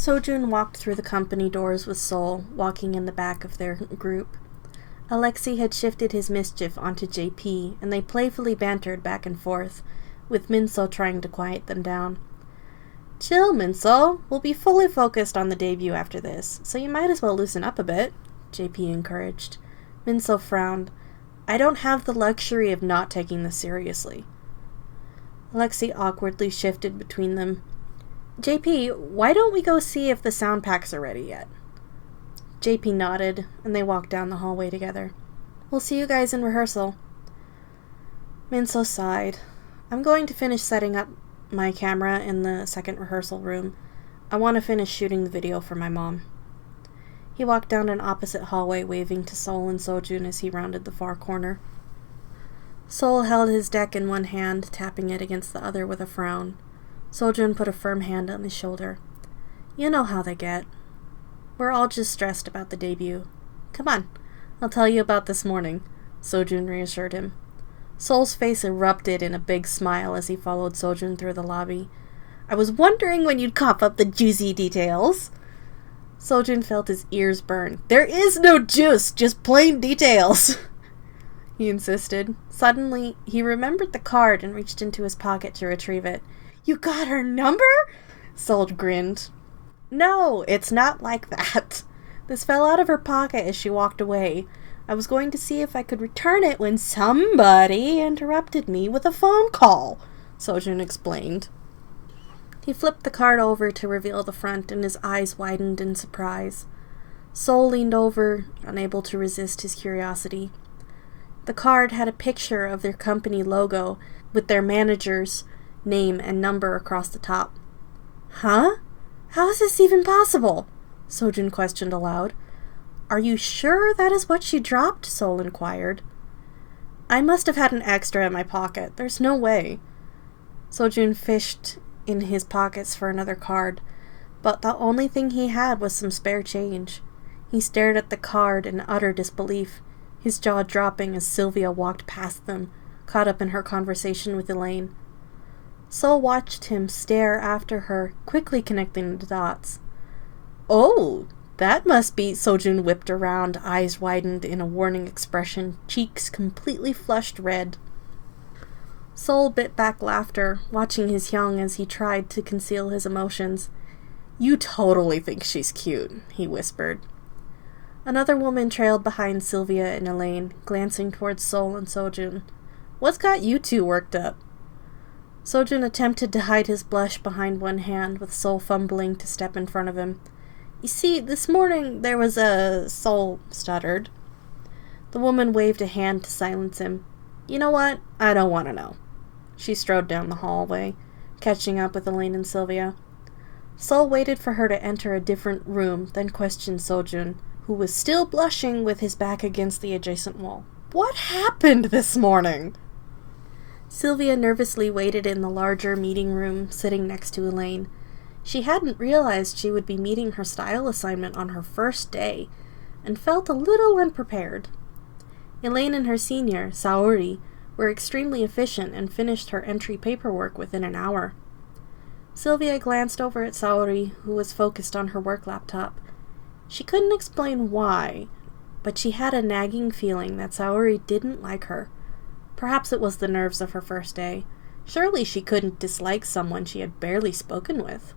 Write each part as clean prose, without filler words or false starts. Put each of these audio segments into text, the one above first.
Seojun walked through the company doors with Sol, walking in the back of their group. Alexei had shifted his mischief onto JP, and they playfully bantered back and forth, with Minso trying to quiet them down. "Chill, Minso. We'll be fully focused on the debut after this, so you might as well loosen up a bit," JP encouraged. Minso frowned. "I don't have the luxury of not taking this seriously." Alexei awkwardly shifted between them. "JP, why don't we go see if the sound packs are ready yet?" JP nodded, and they walked down the hallway together. "We'll see you guys in rehearsal." Minso sighed. "I'm going to finish setting up my camera in the second rehearsal room. I want to finish shooting the video for my mom." He walked down an opposite hallway, waving to Sol and Seojun as he rounded the far corner. Sol held his deck in one hand, tapping it against the other with a frown. Seojun put a firm hand on his shoulder. "You know how they get. We're all just stressed about the debut. Come on, I'll tell you about this morning," Seojun reassured him. Sol's face erupted in a big smile as he followed Seojun through the lobby. "I was wondering when you'd cough up the juicy details." Seojun felt his ears burn. "There is no juice, just plain details," he insisted. Suddenly, he remembered the card and reached into his pocket to retrieve it. "You got her number?" Sol grinned. "No, it's not like that. This fell out of her pocket as she walked away. I was going to see if I could return it when somebody interrupted me with a phone call," Seojun explained. He flipped the card over to reveal the front, and his eyes widened in surprise. Sol leaned over, unable to resist his curiosity. The card had a picture of their company logo, with their manager's name and number across the top. "Huh? How is this even possible?" Seojun questioned aloud. "Are you sure that is what she dropped?" Sol inquired. "I must have had an extra in my pocket. There's no way." Seojun fished in his pockets for another card, but the only thing he had was some spare change. He stared at the card in utter disbelief, his jaw dropping as Silvia walked past them, caught up in her conversation with Elaine. Sol watched him stare after her, quickly connecting the dots. "Oh, that must be—" Seojun whipped around, eyes widened in a warning expression, cheeks completely flushed red. Sol bit back laughter, watching his young as he tried to conceal his emotions. "You totally think she's cute," he whispered. Another woman trailed behind Silvia and Elaine, glancing towards Sol and Seojun. "What's got you two worked up?" Seojun attempted to hide his blush behind one hand, with Sol fumbling to step in front of him. "You see, this morning there was a—" Sol stuttered. The woman waved a hand to silence him. "You know what? I don't want to know." She strode down the hallway, catching up with Elaine and Silvia. Sol waited for her to enter a different room, then questioned Seojun, who was still blushing with his back against the adjacent wall. "What happened this morning?" Silvia nervously waited in the larger meeting room, sitting next to Elaine. She hadn't realized she would be meeting her style assignment on her first day, and felt a little unprepared. Elaine and her senior, Saori, were extremely efficient and finished her entry paperwork within an hour. Silvia glanced over at Saori, who was focused on her work laptop. She couldn't explain why, but she had a nagging feeling that Saori didn't like her. Perhaps it was the nerves of her first day. Surely she couldn't dislike someone she had barely spoken with.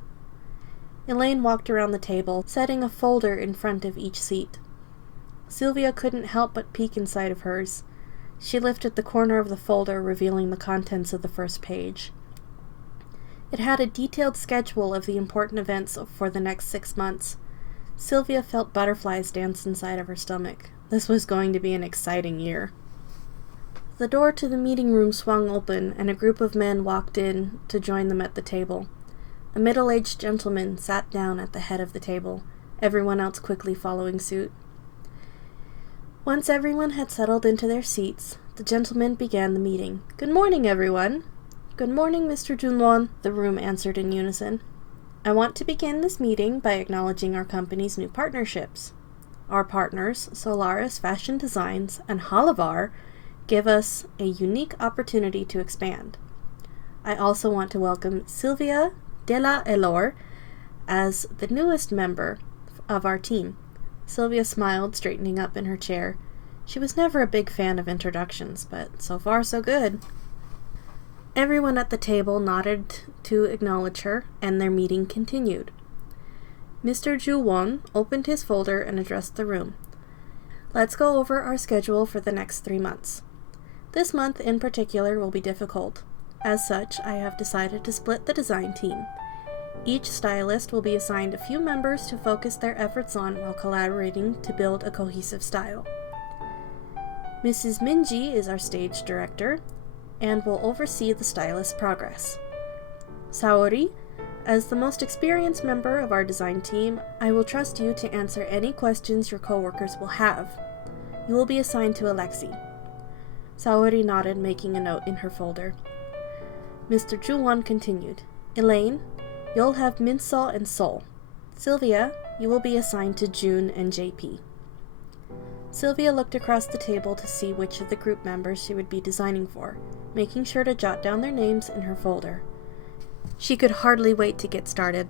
Elaine walked around the table, setting a folder in front of each seat. Silvia couldn't help but peek inside of hers. She lifted the corner of the folder, revealing the contents of the first page. It had a detailed schedule of the important events for the next 6 months. Silvia felt butterflies dance inside of her stomach. This was going to be an exciting year. The door to the meeting room swung open, and a group of men walked in to join them at the table. A middle-aged gentleman sat down at the head of the table, everyone else quickly following suit. Once everyone had settled into their seats, the gentleman began the meeting. "Good morning, everyone." "Good morning, Mr. Junwon," the room answered in unison. "I want to begin this meeting by acknowledging our company's new partnerships. Our partners, Solaris Fashion Designs and Halavar, give us a unique opportunity to expand. I also want to welcome Silvia de la Elor as the newest member of our team. Silvia smiled, straightening up in her chair. She was never a big fan of introductions, but so far so good. Everyone at the table nodded to acknowledge her, and their meeting continued. Mr. Ju-won opened his folder and addressed the room. Let's go over our schedule for the next 3 months. This month in particular will be difficult. As such, I have decided to split the design team. Each stylist will be assigned a few members to focus their efforts on while collaborating to build a cohesive style. Mrs. Minji is our stage director and will oversee the stylist's progress. Saori, as the most experienced member of our design team, I will trust you to answer any questions your coworkers will have. You will be assigned to Alexi. Saori nodded, making a note in her folder. Mr. Ju-won continued. Elaine, you'll have Minsol and Sol. Silvia, you will be assigned to June and JP. Silvia looked across the table to see which of the group members she would be designing for, making sure to jot down their names in her folder. She could hardly wait to get started.